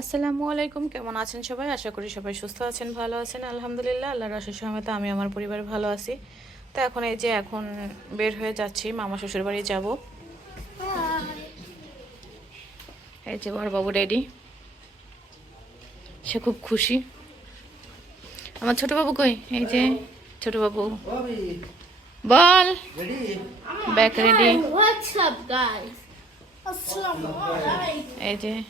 আসসালামু আলাইকুম, কেমন আছেন সবাই? আশা করি সবাই সুস্থ আছেন, ভালো আছেন। আলহামদুলিল্লাহ, আল্লাহর অশেষ রহমতে আমি আমার পরিবার ভালো আছি। তো এখন বের হয়ে যাচ্ছি, মামা শ্বশুর বাড়ি যাব। এই যে বড় বাবু রেডি, সে খুব খুশি। আমার ছোট বাবু কই? এই যে ছোট বাবু, বল। Back ready. What's up, guys? Assalamualaikum.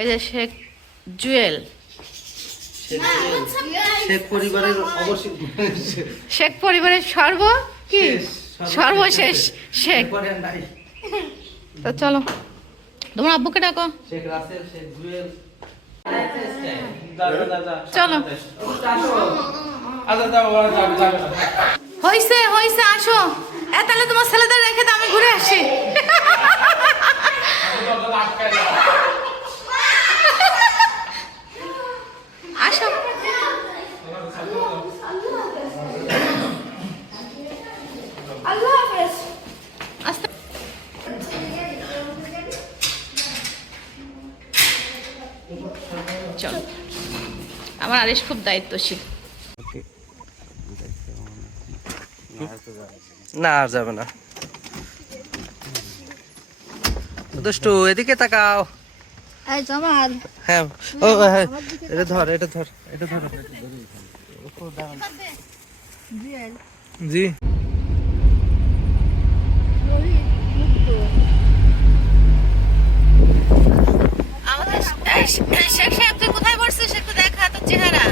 এই যে শেখ জুয়েল, শেখ পরিবারের সর্বশেষ শেখ। তো চলো, তোমার আব্বুকে ডাকো। চলো, হইছে হইছে, আসো। তাহলে তোমার ছেলেদের রেখে তো আমি ঘুরে আসি। আসো, Allah Hafiz. আস্তে। চলো, আমার আরিশ খুব দায়িত্বশীল। না আর যাবে না। দুষ্টু এদিকে তাকাও। এই জামাল। হ্যাঁ, ও হ্যাঁ, এটা ধর, এটা ধর, এটা ধর। জি আমাদের শেখ সাহেব, তুই কোথায় বসছিস? একটু দেখা তোর চেহারা,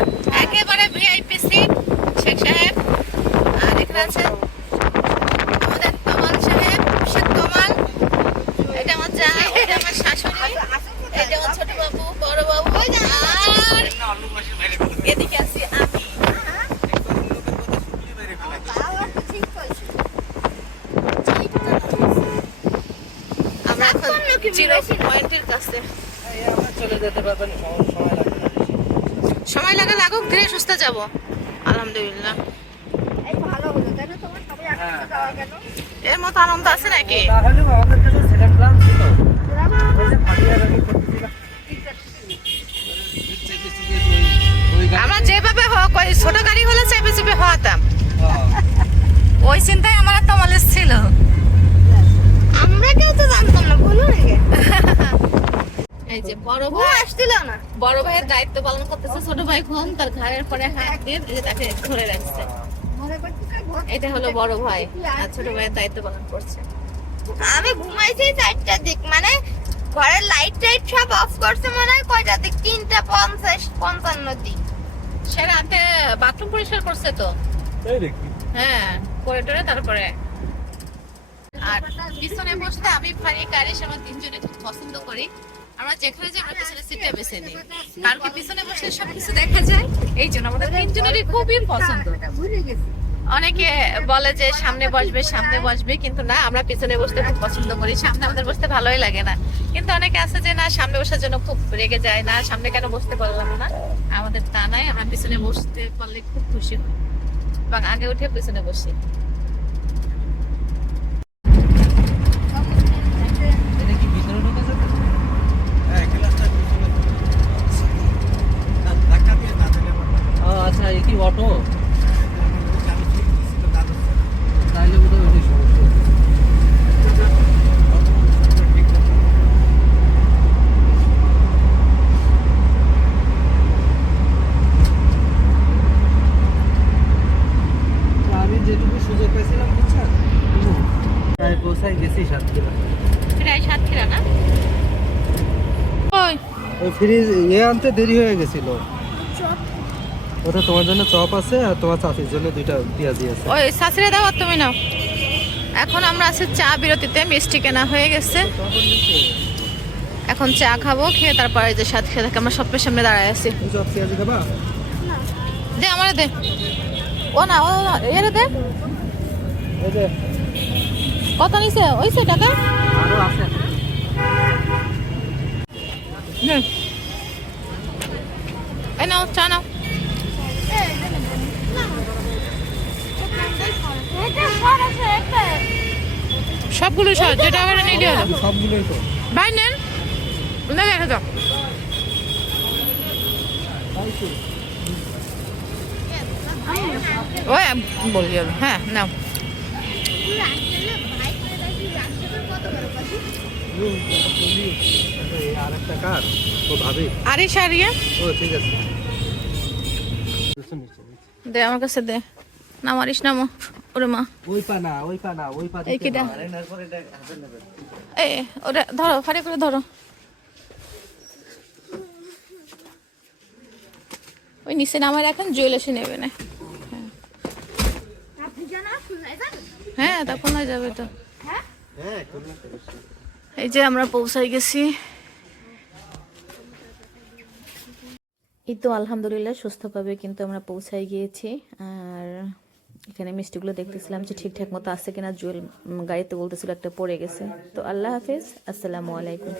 একেবারে ভিআইপি সিট। শেখ সাহেব, আর এখানে আছে আমাদের তমাল সাহেব, শেখ তমাল। এটা আমার যা, এটা আমার শাশুড়ি, এটা আমার ছোট বাবু, বড় বাবু, আর এদিকে আছি আমি। আমরা এখন জিরো পয়েন্টের কাছে। চলে যেতে পারবেন, সময় লাগবে না। সময় লাগুক, ধীরে সুস্থে যাব। আলহামদুলিল্লাহ। এই ভালো হলো, তাই না? তোমার সবাই একসাথে যাওয়া গেল। এর মতো আনন্দ আছে নাকি? তাহলে আমাদের কাছে সেকেন্ড প্ল্যান ছিল। ওই যে ফাটিয়ারানি করতেছিলাম। আমরা যেভাবে হোক ওই ছোট গাড়ি হলে চেপে চেপে হওয়াতাম, ওই চিন্তায় আমার একটা মলেজ ছিল। আমরা কেউ তো জানতাম না, বলো নাকি? এই যে বড় ভাই আসছিল না। বড় ভাইয়ের দায়িত্ব পালন করতেছে, ছোট ভাই খন তার ঘাড়ের পরে হাত দিয়ে এই যে তাকে ধরে রাখছে। এটা হলো বড় ভাই, আর ছোট ভাইয়ের দায়িত্ব পালন করছে। আমি ঘুমাইছি 4টার দিক, মানে ঘরের লাইট টাইট সব অফ করছে মনে হয় কয়টা দিক, 3:50-55 দিক। সে রাতে বাথরুম পরিষ্কার করছে তো। হ্যাঁ, করে টরে তারপরে। আর পিছনে বসতে আমি ফারিক আরিশ আমার তিনজনে খুব পছন্দ করি। আমরা যেখানে যে আমরা পিছনে সিটটা বেছে নিই, কারণ কি পিছনে বসলে সবকিছু দেখা যায়। এই জন্য আমাদের তিনজনেরই খুবই পছন্দ। অনেকে বলে যে সামনে বসবে, কিন্তু না, আমরা পিছনে বসতে খুব পছন্দ করি। সামনে আমাদের বসতে ভালোই লাগে না, কিন্তু অনেকে আছে যে না, সামনে বসার জন্য খুব রেগে যায়, না সামনে কেন বসতে পারলাম না। আমাদের তা নাই, আমরা পিছনে বসতে পারলে খুব খুশি হই এবং আগে উঠে পিছনে বসি। এটা কি ভিতরে ঢোকা যাবে? ও আচ্ছা, এই কি অটো? তাইলে বোধহয় ওইটাই সমস্যা। আমি যেটুকু সুযোগ পেয়েছিলাম, বুঝছেন, প্রায় পৌঁছাই গেছি সাতক্ষীরা। প্রায় সাতক্ষীরা না? ওই ওই ফ্রিজ আনতে দেরি হয়ে গেছিল। ওটা তোমার জন্য চপ আছে, আর তোমার চাচির জন্য 2টা পেঁয়াজি আছে। ওই শাশুড়ি দাও, আর তুমি নাও। এখন আমরা আছি চা বিরতিতে, মিষ্টি কেনা হয়ে গেছে। এখন চা খাবো, খেয়ে তারপরে যে সাতক্ষীরা থেকে আমরা সবের সামনে দাঁড়ায় আছি। চপ পেঁয়াজি খাবা? দে আমারে দে। ও না, এর দে। এই যে কত নিছে? ওইছে টাকা? আরো আছে। এই নাও, চা নাও। সবগুলো যেটা নিলে হলো। সবগুলোই তো ভাই নেন, রেখে দাও। ওই বলি যাবে, হ্যাঁ নাও। আর একটা কার ও ভাবি। আরে সারিয়া ও ঠিক আছে। দে আমার কাছে দে, না মারিস না মা, ওরে মা। ওই পা না, ওই পা না, ওই পা এই দিতে কিটা? হয়। এরপর এটা হাতে নেবেন। এই ওরে ধরো, ফাড়ি করে ধরো। ওই নিচে নামায় রাখেন, জুয়েল এসে নেবে না। হ্যাঁ তখন হয়ে যাবে তো। হ্যাঁ করুন তো বেশি। এই যে আমরা পৌঁছাই গেছি। এই তো আলহামদুলিল্লাহ সুস্থভাবে কিন্তু আমরা পৌঁছাই গিয়েছি। আর এখানে মিষ্টিগুলো দেখতেছিলাম যে ঠিকঠাক মতো আছে কিনা। জুয়েল গাড়িতে বলতেছিল একটা পড়ে গেছে। তো আল্লাহ হাফিজ, আসসালামু আলাইকুম।